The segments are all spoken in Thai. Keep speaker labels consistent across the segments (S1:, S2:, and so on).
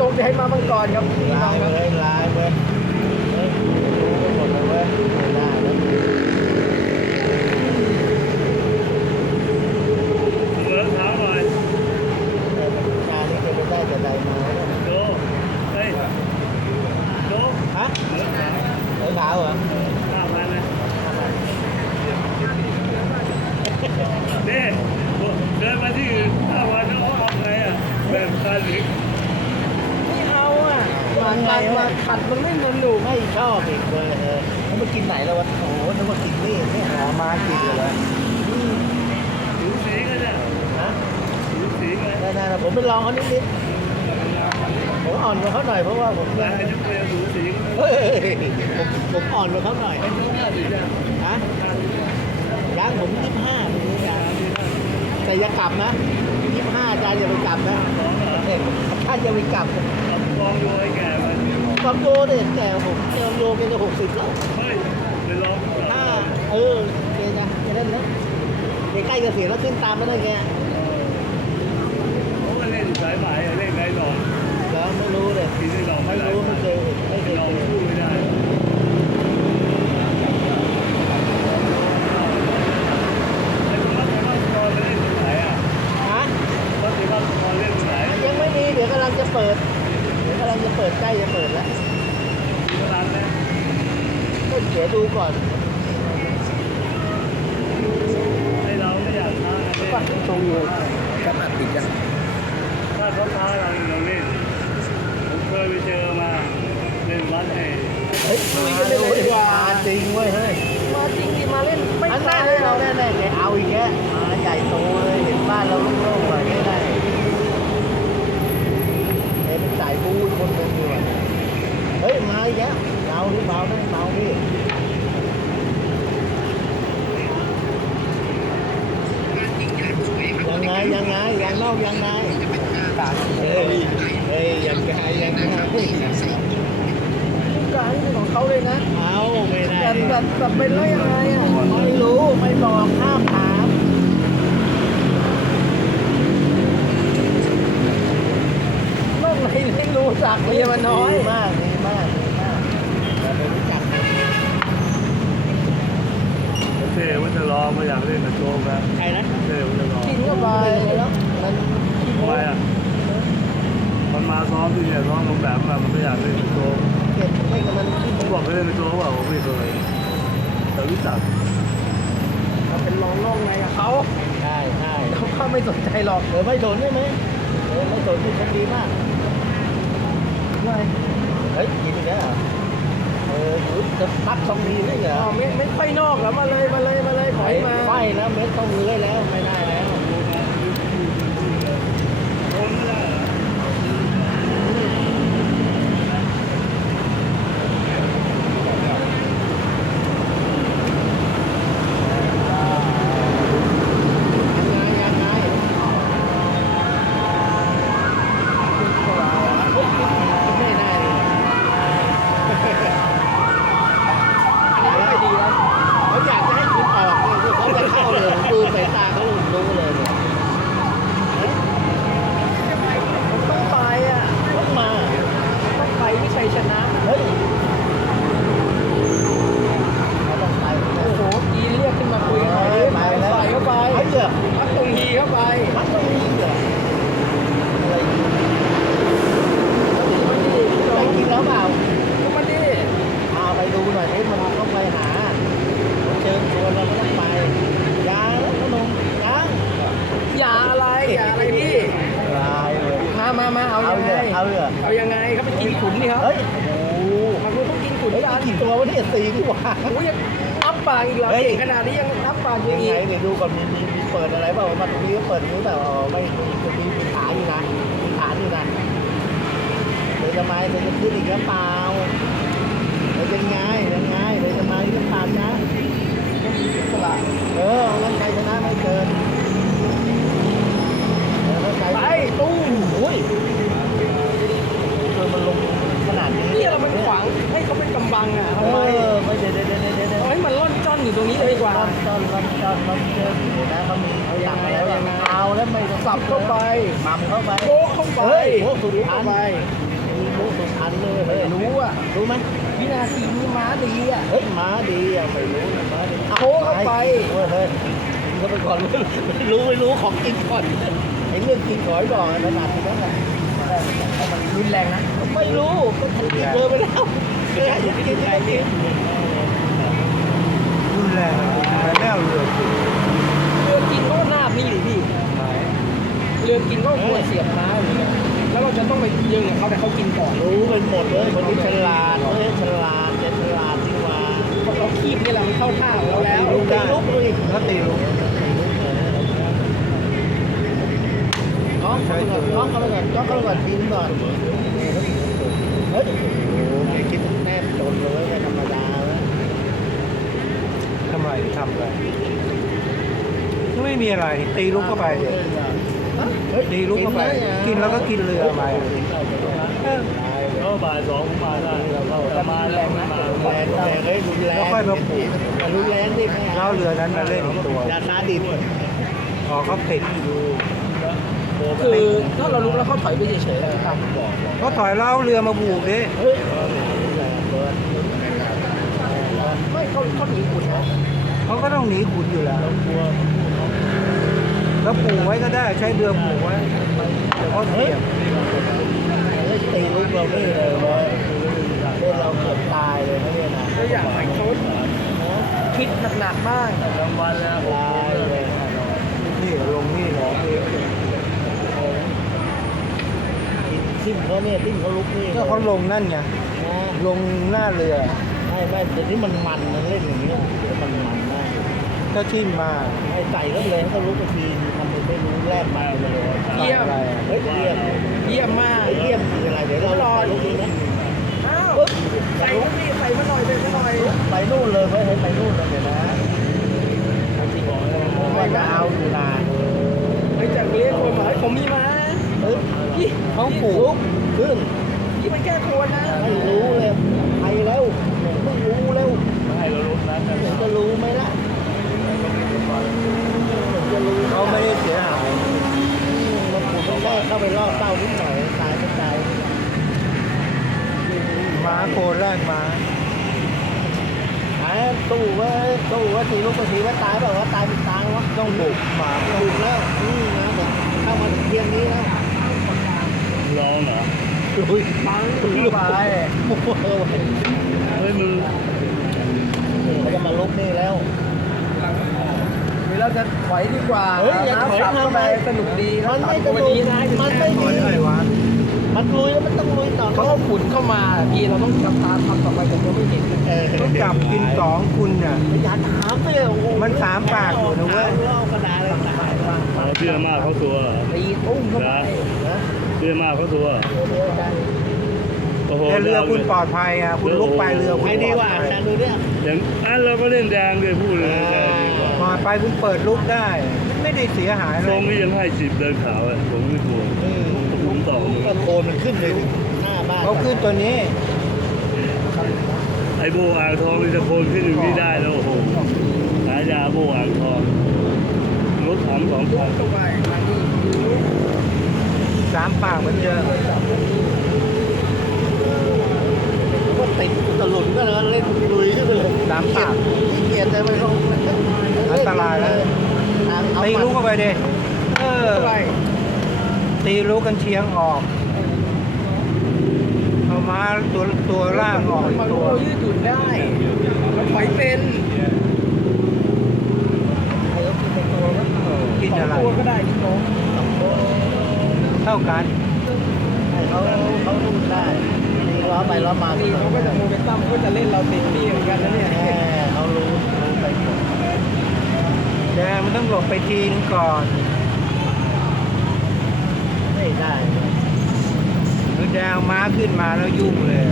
S1: โชคดีให้มาบังกรค
S2: มามา
S3: มาขั
S1: ดมันไม่สนุก
S2: ไม่ชอบอีกเลยเออแล้วมากินไหนแล้ววะโอ้โหนึกว่ากินนี่นี่หามากินเลย
S3: ผิวสีกันเนี่ย
S2: ฮะ
S3: ผิวสีกัน
S2: ได้ๆผมไปลองเขานิดๆผมอ่อนกว่าเขาหน่อยเพราะว่าผม
S3: ร้านกันยุคเรียนผิวสีกัน
S2: เฮ้ยผมผมอ่อนกว่าเขาหน่อย
S3: ไอ้ทุกหน้าสีเนี่ย
S2: ฮะยังผมยี่สิบห้าแต่อย่ากลับนะยี่สิบห้าอาจารย์อย่าไปกลับนะ
S3: สอเหรอ
S2: เด็กท่านอย่าไปกลับ
S3: เองโยให้แก่า
S2: มโยเด็กแต่ผมเจอโยเป็นจะหกสิบแล้ว
S3: เฮ้ยไปลองก่อน
S2: ถ้าเออเกนะจะเล่นนะเด็กใกล้เกษียณแล้วขึ้นตามไม่ได้ไง
S3: เขาก็เล่นสายไหมเล่นไรหลอก
S2: แล้วไม่รู้เลย
S3: กินได้หลอก
S2: ไม่
S3: ไม่ได้
S2: รู้ไม่เคยเห็นไม่เคย
S3: ลอง
S2: เจอ
S3: พูดไม่ได้ไอ้คนรักคนรักตอนไปเล่นที่ไหนอะ
S2: ฮะ
S3: รักที่รักตอนเล่นที่ไหน
S2: ยังไม่มีเดี๋ยวกำลังจะเปิดเดี๋ยวกำลังจะเปิดใกล้จะเปิดแล้ว
S3: ที่ร้านนะ
S2: ก็เดี๋ยวดูก่อน
S3: ให้เราไม่อยากท้ากัน
S2: ว่า
S3: เล่น
S2: ตรงอยู่ขนาดติดกัน
S3: ถ้าเขาท้าเราเราเล่นผมเคยไปเจอมาเล่นวัดไอ้
S2: เฮ้ยคุยกันเลยดีกว่าจริงเว้ยเฮ้ย
S1: มาจริงดิมาเล่นไม่
S2: อัน
S1: ตา
S2: นั้น
S1: ย
S2: เรา
S1: เรา
S2: แน่ๆแกเอาอีกแกมาใหญ่โตเลยเห็นบ้านเราโล่งๆหน่อยไม่ได้เห็นสายบูอีกคนหนึงอยู่อะเฮ้ยมาอีกแล้วเมาที่เมาได้เมาพี่ยังไงยังไงยัง นอกยังไงเฮ้ยเฮ้ยยังไงยังไง
S1: การนี่เป็นของเขาเลยนะ
S2: เอาไม่ได้
S1: แต่แบบแบบเป็นแล้วยังไงอะ
S2: ไม่รู้ไม่บอกห้ามถาม
S1: นอกในไม่รู้จักเมียมันน้อย
S2: ดีมากดีมากดีมากแต่ไม่รู้จัก
S3: เท่ว่าจะรอมาอยากเล่นกับโจ๊กนะ
S2: ใครนะ
S3: เท่ว่าจะรอ
S1: กินเข้าไป
S2: แล้ว มัน
S3: ทำไมอะมันมาซ้อมที่เนี่ยซ้อมโรงแบบมามันไม่อยากเล่นกับโจ๊ก
S2: เก็บไม่กับมัน
S3: ผมบอกให้เล่นกับโจ๊กว่าผมไม่เคยแต่รู้จัก
S1: เราเป็นรองน่องในอะเขา
S2: ใช่ใช่
S1: เขาเขาไม่สนใจหรอก
S2: เออไม่สนได้ไหมเออไม่สนที่คนดีมาก
S1: ไม่
S2: เฮ้ยกินอีกแล้วเหรอเออหรือจะตัดตรงนี้ได้เหรอ
S1: อ๋อไม่ไม่ค่อยนอกแล้วมาเลยมาเลยมาเลยถ
S2: ไฟ
S1: อยมา
S2: ไฟแล้วเม็ดต้องเลื้อยแล้วไม่ได้แล้ว
S3: โอนไม่ได้เหรอ
S2: ยังไงยังไงไม่ได้เลย
S1: อันนี้ไม่ดีแล้ว
S2: เขาอยากจะให้คุณออกเนี่ยคือเขาจะเข้าเลยผมดูสายตาเขาผมรู้เลยเนี่ยเฮ้ย
S1: ผมต้องไปอะ
S2: ต้องมา
S1: ต้องไปที่ชัยชนะ
S2: เฮ้ยเขาต้องไป
S1: โอ้โหกีเรียกขึ้นมาคุยกันหน่อยดิ
S2: ไปแล้ว
S1: ใส่เข้าไป
S2: ไอ้เหรอ
S1: พักตรงฮีเข้าไป
S2: มันต้องมีเหรออะไรอย่างเงี้ย
S1: มันดี
S2: ไปกินแล้วเปล่า
S1: ก็มันดี
S2: เอาไปดูหน่อยเฮ้ยมันต้องไปหาเชิญชวนเราก็ต้องไปยางแล้วขนมยาง
S1: อย่าอะไรอย่าอะไรพี่
S2: ลายเลย
S1: มามามาเอายังไง
S2: เอาเลยเหรอ
S1: เอายังไงเขาไปกินขุนนี่ครับ
S2: เฮ้ยโอ้โห
S1: มาคุณต้องกินขุน
S2: เฮ้ย
S1: กัน
S2: กี่ตัววะเนี่ยสี่ดีกว่า
S1: โอ้ยยังอัพปากอีกเหรอ
S2: เฮ้ย
S1: เก่งขนาดนี้ยังอัพปากอยู่
S2: ยัง
S1: อี
S2: ไง
S1: ก
S2: เดี๋ยวดูก่อนมีมีมีเปิดอะไรเปล่ามาตรงนี้ก็เปิดนี้แต่อ๋อไม่มีจะมีมีขาอยู่นะมีขาอยู่นะเดี๋ยวจะมาเดี๋ยวจะขึ้นอีกหรือเปล่าเดี๋ยวยังไงยังไงเดี๋ยวจะมาอีกหรือเปล่าจ๊ะ
S1: สละ
S2: เอ
S1: อายังไง
S2: เอาแล้วไม่
S1: สับเข้าไป
S2: มัมเข้าไป
S1: โป๊ะเข้าไป
S2: เฮ้ยโอ้สุด
S1: เข้า
S2: พัน
S1: ไป
S2: สุพรรณเลยเฮ้ย
S1: รู้อะ
S2: รู้ไหม
S1: วินาทีนี้ม้าดีอะ
S2: เฮ้ยม้าดีอะไม่รู้นะม้าดี
S1: โค้งเข้าไป
S2: เฮ้ยเฮ้ยกินเข้าไปก่อนไม่รู้ไม่รู้ของกินก่อนไอ้เรื่องกินก่อนก่อนขนาดนี้แล้วไง
S1: มันรุนแรงนะ
S2: ไม่รู้ก็ทันทีเจอไปแล้วแกอยากกินอยากกิน
S4: รุนแรงแต่แนวเรือกิน
S1: เรือกินก็หน้าบนี่ดิพี่
S4: ไหน
S1: เรือกินก็ควรเสียบม้าอย่างเงี้ยแล้วเราจะต้องไปยิงกับเขาแต่เขากินก่อน
S2: รู้เป็นหมดเลยคนนี้ฉลาดเฮ้ยฉลาดแกฉลาดที่ว่า
S1: เราคีบนี่แหละมันเข้าท่าของเราแล้ว
S2: ลุกได้ลุกเลย
S4: แล้วตีลูก
S2: น้ จ้องเขาไปก่อนน้องเขาไปก่อนทิ้งก่อนเฮ้ยโอ้โหคิดแนบจนเลยไม่ธรรมดาเลย
S4: ทำไมทำอะไรไม่มีอะไรตีลูกเข้าไปเลยว
S2: เฮ้ย
S4: ตีลูกเข้าไป กินแล้วก็กินเรือไป
S3: ก็บ่ายสองมาได้เราจะมาแล้วไม่มา
S2: แรงแรงเฮ้ยรุนแรงแล้วค่อยมาปลูกรุนแรงดิ
S4: เล่าเรือนั้นมาเล่นตัว
S2: ยาซาดิบ
S4: พอเขาติดอยู่
S1: คือถ้าเราลุกแล้วเขาถอยไปเฉยๆเลยครับ
S4: เขาถอยเล่าเรือมาบูกดิ
S2: เฮ้ย
S1: ไม่เขาเขาหนีขุนนะ
S4: เขาก็ต้องหนีขุนอยู่แล้วแล้วผูกไว้ก็ได้ใช้เรือผูกไว้เดี๋ยวเขาเสียบ
S2: เฮ้ยตีลูกเราไม่เลยเว้ยเล่นเราเกือบตายเลยนะเนี่ยนะ
S1: ตัวอย่างใหม่เขาคิดหนักๆบ้าง
S3: กลางวันแล้ว
S2: ตายเลย
S4: นี่ลงนี่ลง
S2: ทิ่มเขาเนี่ยทิ่มเขาลุกนี่
S4: ก็เขาลงนั่นไง
S2: นะ
S4: ลงหน้าเรือ
S2: ไม่ไม่เดี๋ยวนี้มันมันนะเล่นอย่างนี้เดี๋ยวมันมันมาก
S4: ก็ทิ้มมา
S2: ให้ใส่เขาเลยให้เขาลุกไปทีทำเป็นไม่รู้แรกมาไปเลย
S1: เยี่ยม
S4: อะไร
S2: เฮ้ยเยี่ยม
S1: เยี่ยมมาก
S2: เฮ้ยเยี่ยมคืออะไรเดี๋ยวเรารอลุกนี้นะ
S1: อ้าวใส่ก็มีใส่มาหน่อยใส่มาหน่อย
S2: ไปนู่นเลยไปเฮ้ยไปนู่นเลยเดี๋ยวนะว่าจะเอาอยู่นาน
S1: ไปจากเลี้ยงคนมาให้ผมมีมา
S2: เฮ้ย
S1: พี่
S2: เขาปลูกขึ้น
S1: พี่มันแก้ควรนะ
S2: ไม่รู้เลยไปแล้วไม่รู้แล้ว
S3: ให้เราลุกนะ
S2: จะรู้ไหมล่ะจะรู้
S4: เขาไม่ได้เสียหาย
S2: มันผมแค่เข้าไปรอบเต้านิดหน่อยตายไม่ตาย
S4: ม้าโคแรกม้า
S2: หายตู้ว่าตู้ว่าทีลูกทีว่าตายแบบว่าตายเป็นตายวะ
S4: ต้องบุกหมา
S2: ถูกแล้วอืมนะแบบเข้ามาถึงเที่ยงนี้แล้ว
S3: ร้องเหรอ
S2: อุ้ย
S1: ปังถึงไป
S2: โอ้โห
S3: เฮ้ยมึง
S2: เขาจะมาลุกนี่แล้ว
S1: หรือเราจะถอยดีกว่า
S2: เฮ้ยอย่าถอย
S1: น้ำสับ
S2: ทำไม
S1: เข้าปสนุกดี
S2: มันไม่ำส
S1: สับ
S2: นุก
S1: ดีนะ
S2: มันไม่
S4: ถอยอะไรวะ
S2: มันลุยแล้วมันต้องลุยต่อ
S1: เขาเอาขุนเข้ามาพี่เราต้องจับตาทำต่อไปผมก็ไม่เห็น
S2: เออ
S4: ต้องจับกินสองคุณน่ะ
S2: อย่าถามเลยโอ้โห
S4: มันสามปากอยู่นะเว้ย
S2: ล่อกระดาษเลยตายว่ะ
S3: เราเชื่อมากเขาตัวเหรอ
S1: ตีตุ้มเข้าไป
S2: นะ
S3: เชื่อมากเขาตัวเหรอ
S2: เดียวกัน
S3: โอ้โห
S4: แต่เรือคุณปลอดภัยอะคุณลุกไปเรือคุณ
S2: ใคร
S4: ปล
S2: ดี
S4: อด
S2: กว่า
S4: ภัย
S2: แต่ดูเนี่ย
S3: อย่างอันเราก็เล่นแดงเลยพูดเลยแดงดีกว่า
S4: ปลอดภัยคุณเปิดลุกได้ ไม่ได้เสียหายอะ
S3: ท
S4: ไร
S3: รงนี่ยังให้สิบเดินขาวอะผมไม่กลัวผมต่อมึง
S2: ก็โคนมันขึ้นเลยหน้าบ้าน
S4: เขาขึ้นตัวนี้
S3: ไอ้โบอ่างทองนี่จะโคนขึ้นอย่างนี้ได้แล้วโอ้โหหายาโบอ่างทองรถถังสองคัน
S1: เข้าไปทางนี้
S4: สามปากเหมือนเดิม
S2: ก็ติดตะลุนก็เลยเล่นลุยขึ้นไปเลย
S4: สามปาก
S2: เกียดเลยไม่ต้อง
S4: อันตรายแล้วตีลูกเข้าไปดิเออ
S1: เข้าไป
S4: ตีลูกกันเชียงออกเอามาตัวตัวล่างออกอีก
S1: มัน
S4: ตัว
S1: เรายืดหยุ่นได้มันถอยเป็น
S4: กิน
S1: สอง
S4: อะไร
S1: ตัวก็ได้พี่โน้อง
S4: เท่ากัน
S2: เขาเขาลุกได้ตีล้อไปล้อมา
S1: นี่เขาก็จะโมเมนตัมก็จะเล่นเราติดดีเหมือนกันนะเนี่ย
S2: แหมเขารู้รู้ไปหมด
S4: แดงมันต้องหลบไปทีนึงก่อน
S2: ไม่ได้
S4: หรือแดงม้าขึ้นมาแล้วยุ่งเลย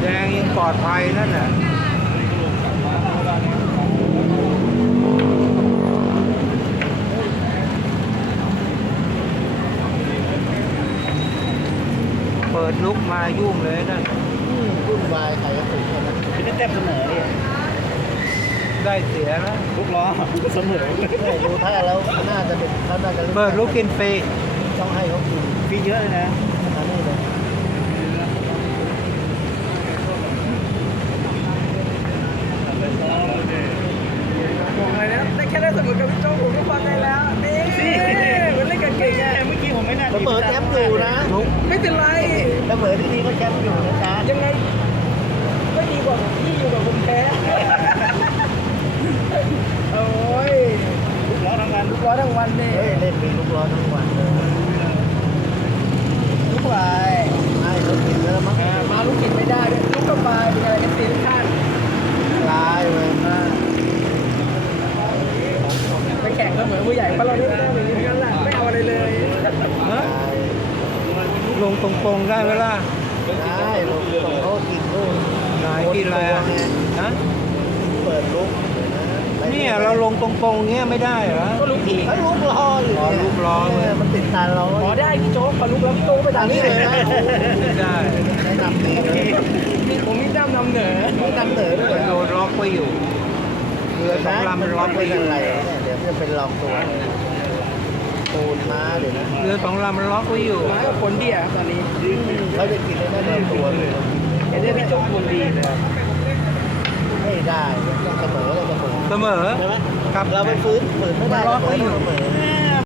S4: แดงยังปลอดภัยนั่นน่ะ เปิดลุกมายุ่งเลยนั่น
S2: อืมวุ่นวายใครก็ถูกนะไม่ได้เต็มเสมอเนี่ย
S4: ได้ได้เสียแล้ว
S3: ลูกล้อเสมอ
S2: ไม่ดูท่าแล้วน่าจะเป็นเขาน่าจะ
S4: เปิดลูกกินฟรี
S2: ต้องให้เขากิน
S3: พี่เยอะเลยนะ
S2: อันนี้เลย
S1: บอกเลยนะได้แค่ได้เสมอกับพี่โจ้ผมก็พอใจแล้วนี่มันเล่นกันเก่งไง
S3: เมื่อกี้ผมไม่น่า
S2: เสมอแชมป์อยู่นะ
S1: ไม่เป็นไร
S2: เสมอที่นี่ก็แชมป์อยู่นะจ๊ะ
S1: ยังไงก็ดีกว่าที่อยู่กับผมแพ้โอ้ย
S3: ลูกล้อทั้งวัน
S1: ลูกร้อนทั้งวันเนี่ย
S2: เฮ้ยเล่นมีลูก รอทั้งวันเลย
S1: ลูกวาย
S2: ให้เขากินแล้วมั้ง
S1: มาลูกกินไม่ได้ด้วยลูกกระบายเป็นอะไรเป็นสีข้าง
S2: ลายเลยนะ
S1: ไปแข่งก็เหมือนผู้ใหญ่เพราะเราเล่นได้แบบนี้ทั้งนั้นแหละไม่เอาอะไรเล
S2: ย
S4: ลงตรงๆได้ไหมล่ะ
S2: ได้ลูกเขากินด้วย
S4: นายกินอะไรอะฮะ
S2: เปิดลุก
S4: เนี่ยเราลงตรงๆเงี้ยไม่ได้เหรอ
S1: ก็ลูกอีก
S2: เขาลุกรออยู่
S4: อ๋อลุกรอเลย
S2: มันติดตาเรา
S1: ขอได้พี่โจ๊กพอลูกแล้วพี่โจ๊กไป
S2: ทา
S1: ทางง
S2: นี้
S1: นี้
S2: เล
S1: เลยย
S2: นะ
S1: นะ
S4: ไม่ได้
S2: แนะนำดีเลย
S1: นี่ผมมีด้ามนำเหนือ
S2: มีนำเหนือด้วย
S4: มันโดนล็อกไว้อยู่เรือสองลำมันล็อกไว้
S2: เป็น
S4: อยู่
S2: อะไรเนี่ยเดี๋ยวจะเป็นรองตัวปูนม้าเดี๋ยวนะ
S4: เรือสองลำมันล็อกไว้อยู่
S1: มากับคนเดียตอนนี้
S2: เขาจะกินได้แน่ตัวเลย
S1: เห็นได้พี่โจ๊กคนดีเลย
S2: ไม่ได้ต้องเสมอเลยเสมอ
S4: เสมอ
S2: ใช่ไหม
S4: ครับ
S2: เราไปฟื้นฝืนไม่ได้
S4: มันล็อกไว้อยู่
S2: เสมอ